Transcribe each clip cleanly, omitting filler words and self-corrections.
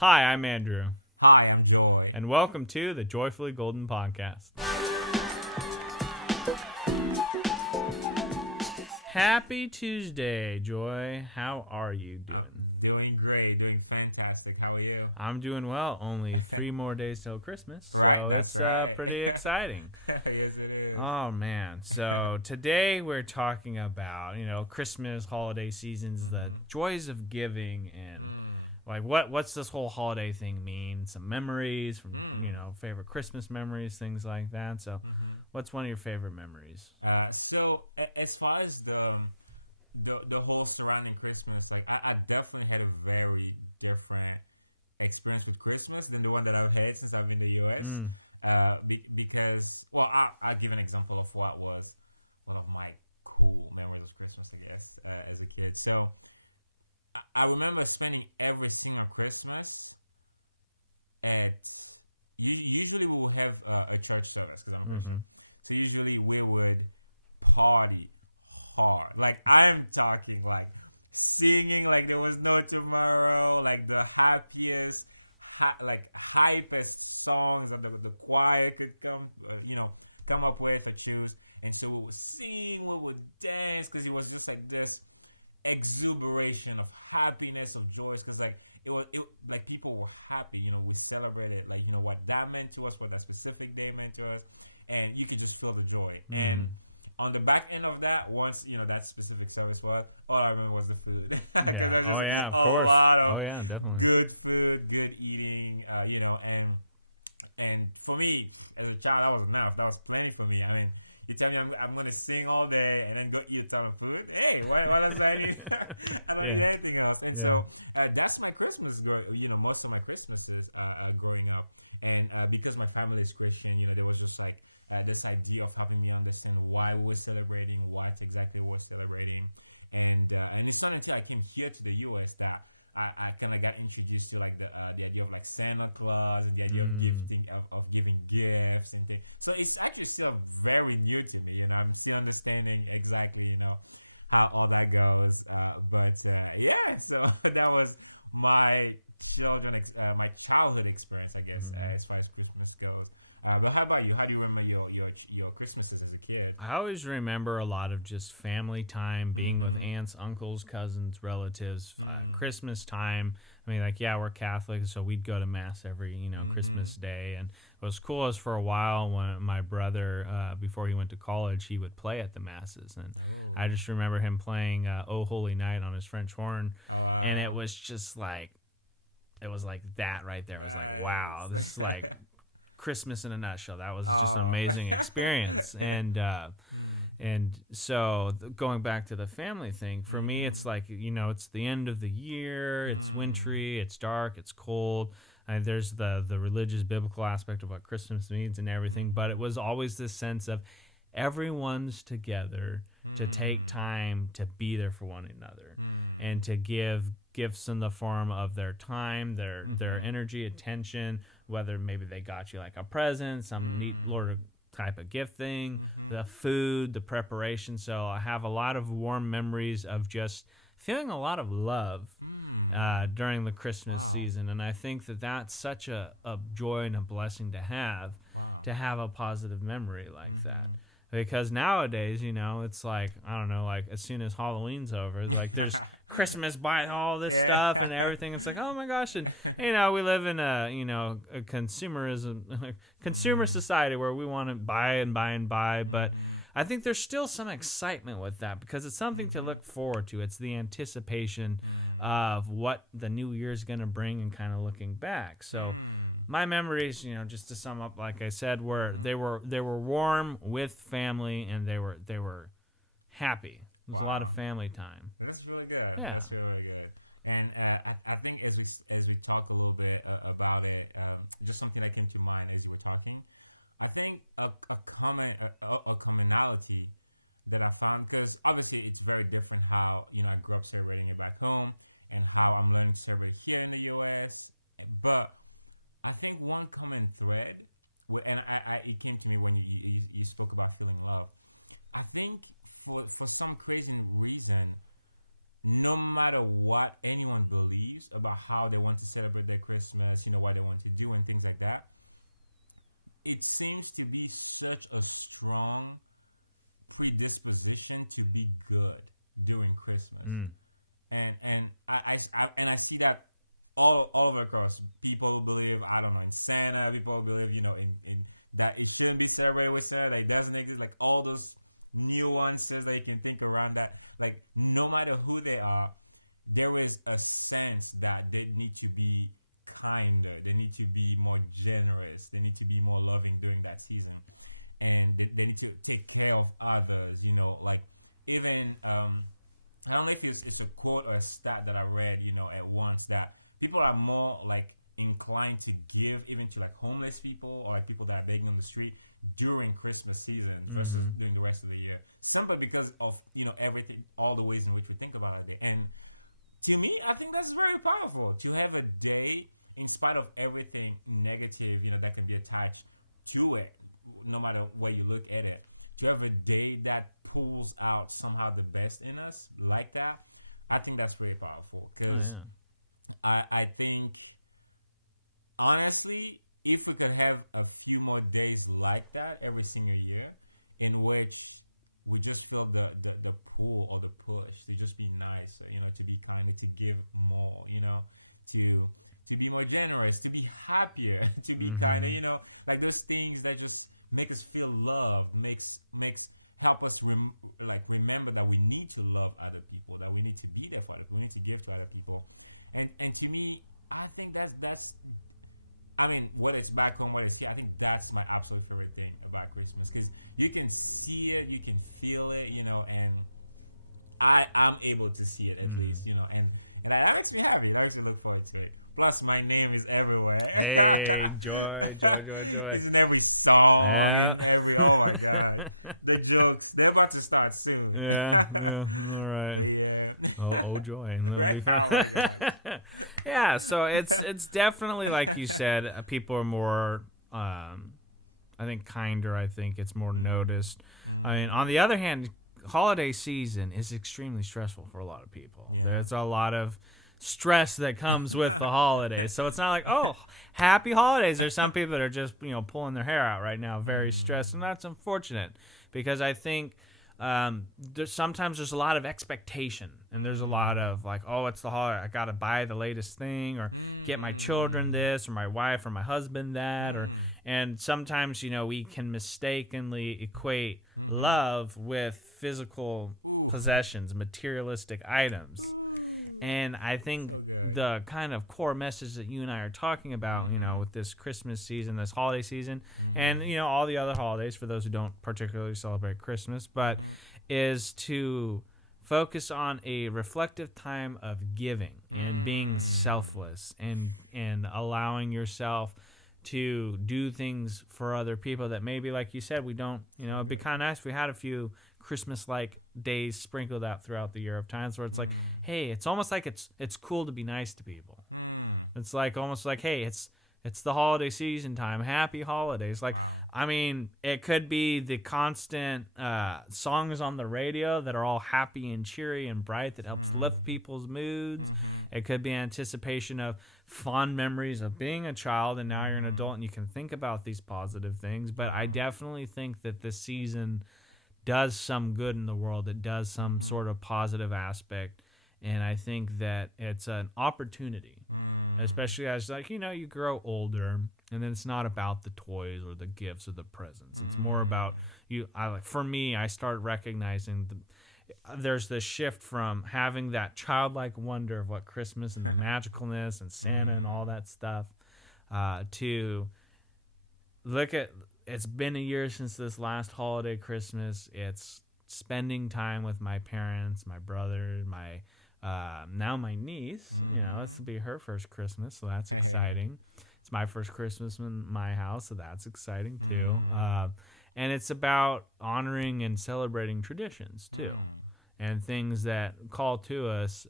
Hi, I'm Andrew, Hi, I'm Joy. and welcome to the Joyfully Golden Podcast. Happy Tuesday, Joy. How are you doing? I'm doing great, doing fantastic. How are you? I'm doing well. Only 3 more days till Christmas. Right, so that's it's, right. Pretty exciting. Yes, it is. Oh man! So today we're talking about Christmas, holiday seasons, the joys of giving, and like what's this whole holiday thing mean? Some memories from favorite Christmas memories, things like that. So, what's one of your favorite memories? As far as the whole surrounding Christmas, like I definitely had a very different experience with Christmas than the one that I've had since I've been in the U.S. Because I'll give an example of what was one of my cool memories of Christmas, I guess, as a kid. So I remember spending every single Christmas at usually we will have a church service because I'm a Christian. So usually we would party hard. Like I'm talking like singing like there was no tomorrow, like the happiest, hypest songs that the choir could come up with or choose. And so we would sing, we would dance because it was just like this exuberation of happiness, of joys, because like it like people were happy. We celebrated like what that meant to us, what that specific day meant to us, and you could just feel the joy. And on the back end of that, once that specific service was, all I remember was the food, because there's just a lot of good food, good eating, and for me as a child, that was enough. That was plenty for me. I mean, you tell me I'm gonna sing all day and then go eat a ton of food. Hey, what else I need? I don't need anything else. And so that's my Christmas. Most of my Christmases growing up, and because my family is Christian, there was just like this idea of helping me understand why we were celebrating, what exactly we were celebrating, and it's not until I came here to the U.S. that I kind of got introduced to like the idea of like Santa Claus and the idea of giving gifts and things. So it's actually still very new to me. I'm still understanding exactly how all that goes. So that was my my childhood experience, I guess, as far as Christmas goes. But how about you? How do you remember your Christmases as a kid? I always remember a lot of just family time, being with aunts, uncles, cousins, relatives, Christmas time. I mean, we're Catholics, so we'd go to mass every, Christmas day. And what was cool is for a while when my brother, before he went to college, he would play at the masses. And I just remember him playing "Oh Holy Night" on his French horn. Oh, wow. And it was just like, that right there. It was like, wow, this is like Christmas in a nutshell. That was just an amazing experience. And so going back to the family thing, for me, it's like, it's the end of the year, it's wintry, it's dark, it's cold. And there's the religious biblical aspect of what Christmas means and everything, but it was always this sense of everyone's together to take time to be there for one another and to give gifts in the form of their time, their energy, attention, whether maybe they got you like a present, some neat Lord type of gift thing, the food, the preparation. So I have a lot of warm memories of just feeling a lot of love during the Christmas season. And I think that that's such a joy and a blessing to have a positive memory like that. Because nowadays, it's like, I don't know, like as soon as Halloween's over, like there's Christmas buy all this stuff and everything. It's like, oh my gosh. And, we live in a consumer society where we want to buy and buy and buy. But I think there's still some excitement with that because it's something to look forward to. It's the anticipation of what the new year's going to bring and kind of looking back. So my memories, just to sum up, like I said, were they were warm with family and they were happy. It was a lot of family time. That's really good. Yeah. That's really good. And I think as we talk a little bit about it, just something that came to mind as you were talking, I think a commonality that I found, because obviously it's very different how I grew up celebrating it back home and how I'm learning to celebrate here in the U.S. But I think one common thread, and it came to me when you spoke about feeling love. I think for some crazy reason, no matter what anyone believes about how they want to celebrate their Christmas, what they want to do and things like that, it seems to be such a strong predisposition to be good during Christmas. And I see that all over across. People believe, I don't know, in Santa. People believe, in that it shouldn't be celebrated with Santa, that it doesn't exist. Like all those nuances that you can think around that. Like no matter who they are, there is a sense that they need to be kinder. They need to be more generous. They need to be more loving during that season. And they need to take care of others, like even, I don't know if it's a quote or a stat that I read, at once, that people are more like inclined to give even to like homeless people or like people that are begging on the street during Christmas seasons versus during the rest of the year. Simply because of, everything, all the ways in which we think about it. And to me, I think that's very powerful to have a day, in spite of everything negative, that can be attached to it, no matter where you look at it, to have a day that pulls out somehow the best in us like that. I think that's really powerful because I think, honestly, if we could have a few more days like that every single year, in which we just feel the pull or the push to just be nicer, to be kinder, to give more, to be more generous, to be happier, to be kinder, like those things that just make us feel loved, makes help us remember that we need to love other people, that we need to be there for other people, we need to give to other people, and to me, I think that's. I mean, whether it's back home, whether it's here, I think that's my absolute favorite thing about Christmas, because you can see it, you can feel it, and I'm able to see it at least, and that makes me happy. That makes me look forward to it. Plus, my name is everywhere. Hey, joy. It's in every song and every. Oh my God, the jokes, they're about to start soon. Yeah. All right. But yeah. Oh, joy. Right? Oh my God. Yeah. So it's definitely like you said. People are more, I think, kinder. I think it's more noticed. I mean, on the other hand, holiday season is extremely stressful for a lot of people. Yeah. There's a lot of stress that comes with the holidays. So it's not like, oh, happy holidays. There's some people that are just, pulling their hair out right now, very stressed. And that's unfortunate, because I think sometimes there's a lot of expectation, and there's a lot of like, oh, it's the holiday, I got to buy the latest thing, or get my children this, or my wife or my husband that, and sometimes, we can mistakenly equate love with physical possessions, materialistic items. And I think the kind of core message that you and I are talking about, with this Christmas season, this holiday season, and, all the other holidays for those who don't particularly celebrate Christmas, but is to focus on a reflective time of giving and being selfless and allowing yourself to do things for other people that maybe, like you said, we don't, it'd be kind of nice if we had a few Christmas-like days sprinkled out throughout the year of times where it's like, hey, it's almost like it's cool to be nice to people. It's like almost like, hey, it's the holiday season time. Happy holidays. Like, wow. I mean, it could be the constant songs on the radio that are all happy and cheery and bright that helps lift people's moods. It could be anticipation of fond memories of being a child, and now you're an adult and you can think about these positive things. But I definitely think that this season does some good in the world. It does some sort of positive aspect. And I think that it's an opportunity, especially as, like, you grow older, and then it's not about the toys or the gifts or the presents. It's more about you. For me, I started recognizing there's this shift from having that childlike wonder of what Christmas and the magicalness and Santa and all that stuff to look at. It's been a year since this last holiday Christmas. It's spending time with my parents, my brother, now my niece. This will be her first Christmas, so that's exciting. It's my first Christmas in my house, so that's exciting too. And it's about honoring and celebrating traditions too, and things that call to us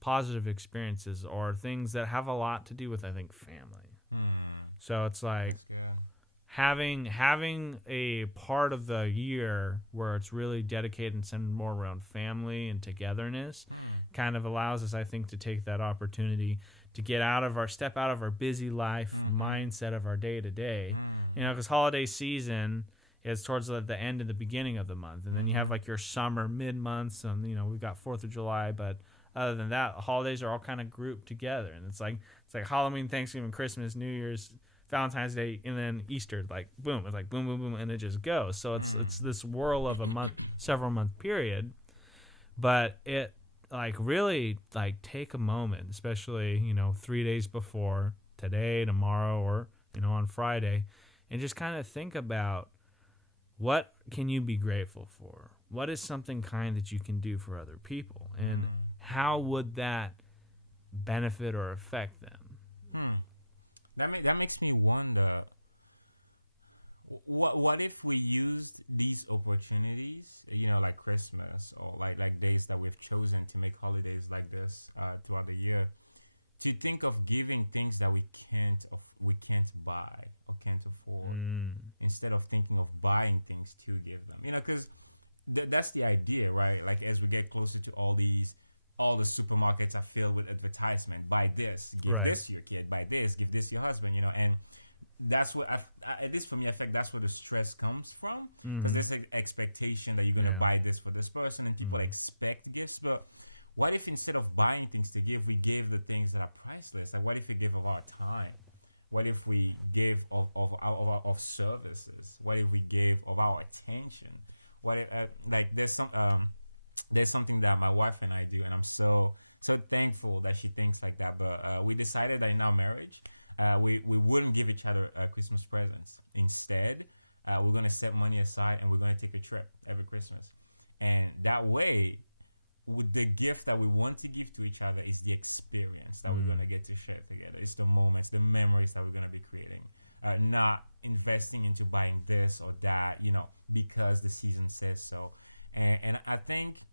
positive experiences or things that have a lot to do with, I think, family. So it's like, that's good. having a part of the year where it's really dedicated and centered more around family and togetherness kind of allows us, I think, to take that opportunity to get step out of our busy life mindset of our day to day. Because holiday season is towards the end and the beginning of the month, and then you have like your summer mid months, and we've got 4th of July, but other than that, holidays are all kind of grouped together, and it's like Halloween, Thanksgiving, Christmas, New Year's, Valentine's Day, and then Easter, like boom, it's like boom, boom, boom, and it just goes. So it's this whirl of a month, several month period, but it like really like take a moment, especially 3 days before today, tomorrow, or on Friday, and just kind of think about what can you be grateful for. What is something kind that you can do for other people, and how would that benefit or affect them? That makes me wonder. What if we used these opportunities, like Christmas or like days that we've chosen to make holidays like this throughout the year, to think of giving things that we can't buy or can't afford, instead of thinking of buying things to give them. Because that's the idea, right? Like as we get closer to all the supermarkets are filled with advertisement. Buy this, give this to your kid. Buy this, give this to your husband. And that's what, at least for me, I think that's where the stress comes from. Because there's an expectation that you're gonna buy this for this person, and people expect gifts. But what if instead of buying things to give, we gave the things that are priceless? Like what if we give of our time? What if we gave of services? What if we gave of our attention? What if, there's something that my wife and I do, and I'm so thankful that she thinks like that. But we decided that in our marriage, we wouldn't give each other Christmas presents. Instead, we're gonna set money aside and we're gonna take a trip every Christmas, and that way, with the gift that we want to give to each other is the experience that we're gonna get to share together. It's the moments, the memories that we're gonna be creating, not investing into buying this or that, because the season says so. And I think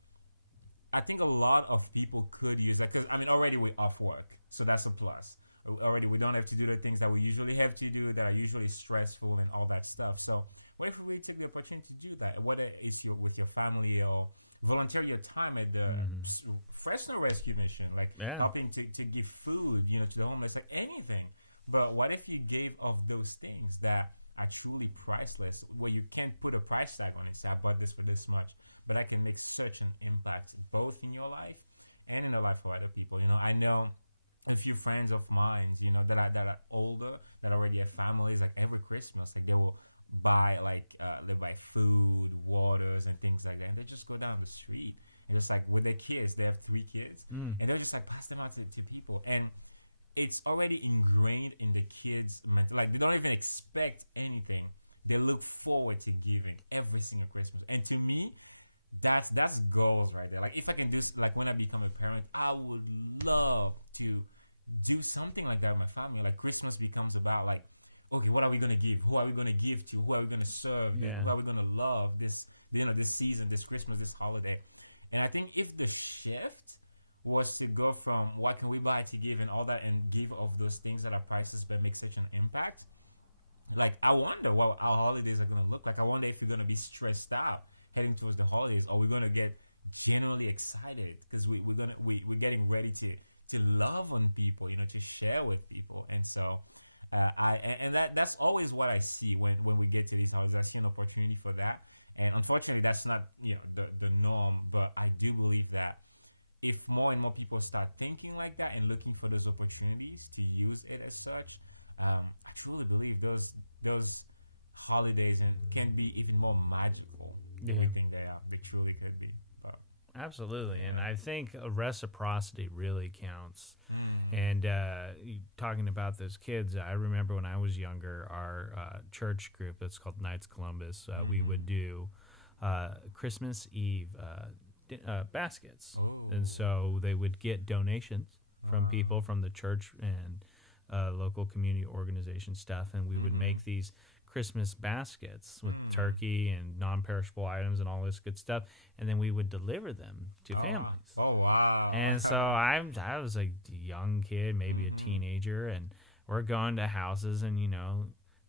a lot of people could use that, because already we're off work, so that's a plus. Already we don't have to do the things that we usually have to do that are usually stressful and all that stuff. So what if we really took the opportunity to do that, whether it's with your family or volunteer your time at the Fresno Rescue Mission, like helping to give food, to the homeless, like anything. But what if you gave of those things that are truly priceless, where you can't put a price tag on it, say I bought this for this much, but I can make such an impact both in your life and in the life of other people. I know a few friends of mine, that are older, that already have families. Like every Christmas, like they will buy they buy food, waters, and things like that, and they just go down the street and just like with their kids. They have 3 kids, and they'll just like pass them out to people, and it's already ingrained in the kids' mental. Like they don't even expect anything. They look forward to giving every single Christmas, and to me, that's goals right there. Like if I can do, like when I become a parent, I would love to do something like that with my family. Like Christmas becomes about like, okay, what are we gonna give? Who are we gonna give to? Who are we gonna serve? Who are we gonna love this season, this Christmas, this holiday? And I think if the shift was to go from what can we buy to give and all that, and give of those things that are priceless but make such an impact, like I wonder what our holidays are gonna look like. I wonder if you're gonna be stressed out heading towards the holidays, or we're gonna get genuinely excited because we're getting ready to love on people, to share with people. And so that's always what I see when we get to these holidays. I see an opportunity for that, and unfortunately that's not the norm, but I do believe that if more and more people start thinking like that and looking for those opportunities to use it as such, I truly believe those holidays can be even more magical than we think they are. They truly could be. But absolutely, and I think reciprocity really counts. And talking about those kids, I remember when I was younger, our church group, that's called Knights Columbus, we would do Christmas Eve baskets. And so they would get donations from people from the church and local community organization stuff, and we would make these Christmas baskets with turkey and non-perishable items and all this good stuff, and then we would deliver them to families. Wow. And so I was a young kid, maybe a teenager, and we're going to houses, and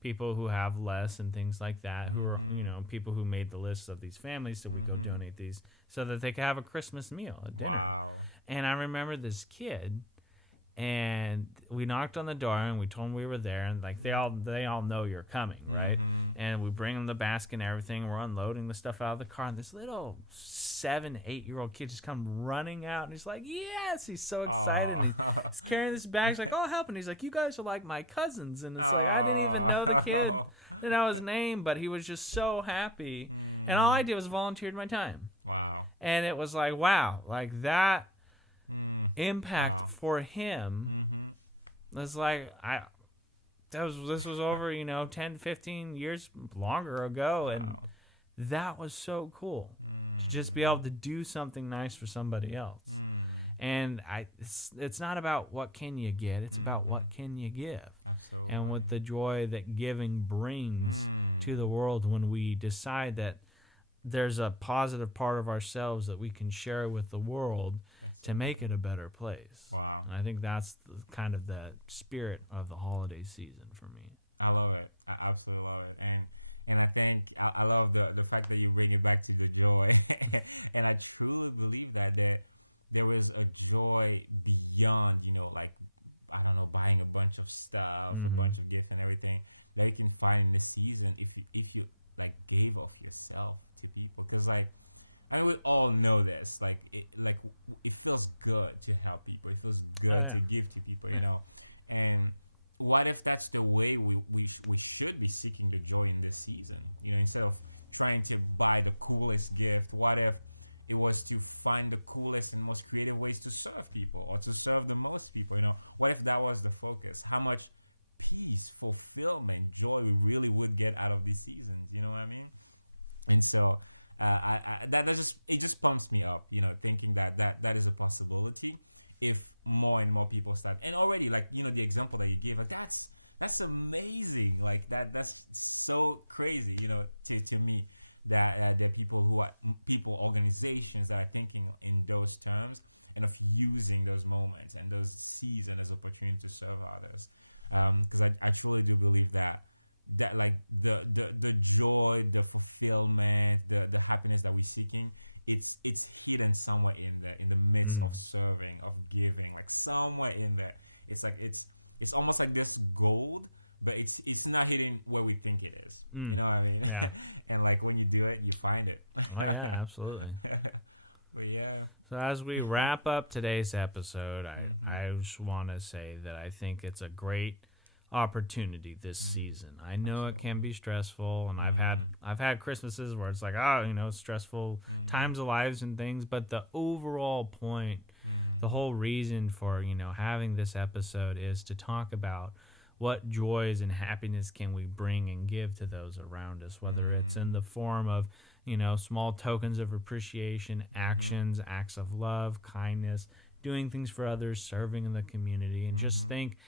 people who have less and things like that, who are, you know, people who made the lists of these families, so we go donate these so that they could have a Christmas meal at dinner. Wow. And I remember this kid, and we knocked on the door and we told them we were there, and like they all know you're coming, right? And we bring them the basket and everything. We're unloading the stuff out of the car, and this little 7-8-year-old kid just comes running out, and he's like, yes, he's so excited. He's carrying this bag. He's like, oh, help. And he's like, you guys are like my cousins. And it's like, I didn't even know the kid, didn't know his name, but he was just so happy. And all I did was volunteered my time. Wow. And it was like, wow, like that impact for him was like, this was over, you know, 10, 15 years longer ago. And that was so cool to just be able to do something nice for somebody else. And it's not about what can you get, it's about what can you give. Absolutely. And what the joy that giving brings to the world when we decide that there's a positive part of ourselves that we can share with the world to make it a better place. Wow. And I think that's kind of the spirit of the holiday season for me. I love it. I absolutely love it. And I think I love the fact that you bring it back to the joy. And I truly believe that there is a joy beyond, you know, like, I don't know, buying a bunch of stuff, a bunch of gifts and everything that you can find in this season if you like gave of yourself to people. Because like, I mean, we all know this, like it feels good to help people. It feels good to give to people, you know. And what if that's the way we should be seeking the joy in this season? You know, instead of trying to buy the coolest gift, what if it was to find the coolest and most creative ways to serve people or to serve the most people? You know, what if that was the focus? How much peace, fulfillment, joy we really would get out of these seasons? You know what I mean? And so it just pumps me up, you know, thinking that is a possibility if more and more people start. And already, like, you know, the example that you gave, like that's amazing. Like that's so crazy, you know, to me, that there are organizations that are thinking in those terms and of using those moments and those seasons as opportunity to serve others. Because I truly do believe that like the joy, the fulfillment, the happiness that we're seeking, it's hidden somewhere in the midst of serving, of giving, like somewhere in there. It's like it's almost like this gold, but it's not hidden where we think it is. You know what I mean? Yeah. And like when you do it, you find it. Oh, yeah, absolutely. But yeah. So as we wrap up today's episode, I just want to say that I think it's a great opportunity this season. I know it can be stressful, and I've had Christmases where it's like, oh, you know, stressful times of lives and things, but the overall point, the whole reason for, you know, having this episode is to talk about what joys and happiness can we bring and give to those around us, whether it's in the form of, you know, small tokens of appreciation, actions, acts of love, kindness, doing things for others, serving in the community, and just think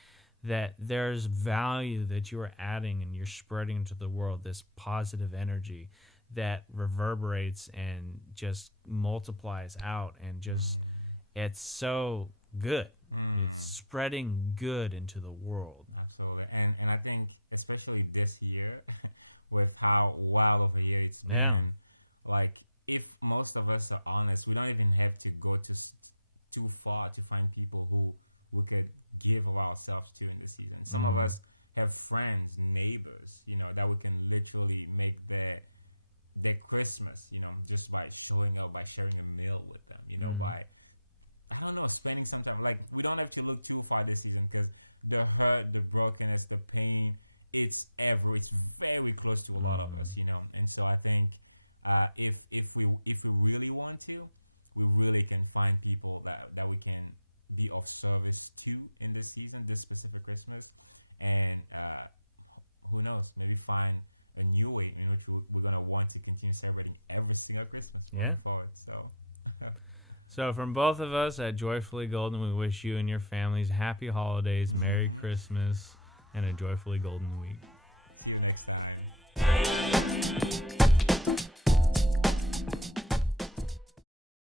that there's value that you are adding and you're spreading into the world, this positive energy that reverberates and just multiplies out, and just it's so good. It's spreading good into the world. Absolutely. And I think especially this year with how wild of a year it's been, like, if most of us are honest, we don't even have to go too far to find people who we could give of ourselves to in the season. Some of us have friends, neighbors, you know, that we can literally make their Christmas, you know, just by showing up, by sharing a meal with them, you know, by, I don't know, spending some time. Like, we don't have to look too far this season, because the hurt, the brokenness, the pain, it's very close to a lot of us, you know. And so I think if we really want to, we really can find people that we can be of service to in this season, this specific Christmas, and who knows, maybe find a new way in which we're gonna want to continue celebrating every single Christmas moving forward. So from both of us at Joyfully Golden, we wish you and your families happy holidays, Merry Christmas, and a joyfully golden week. See you next time.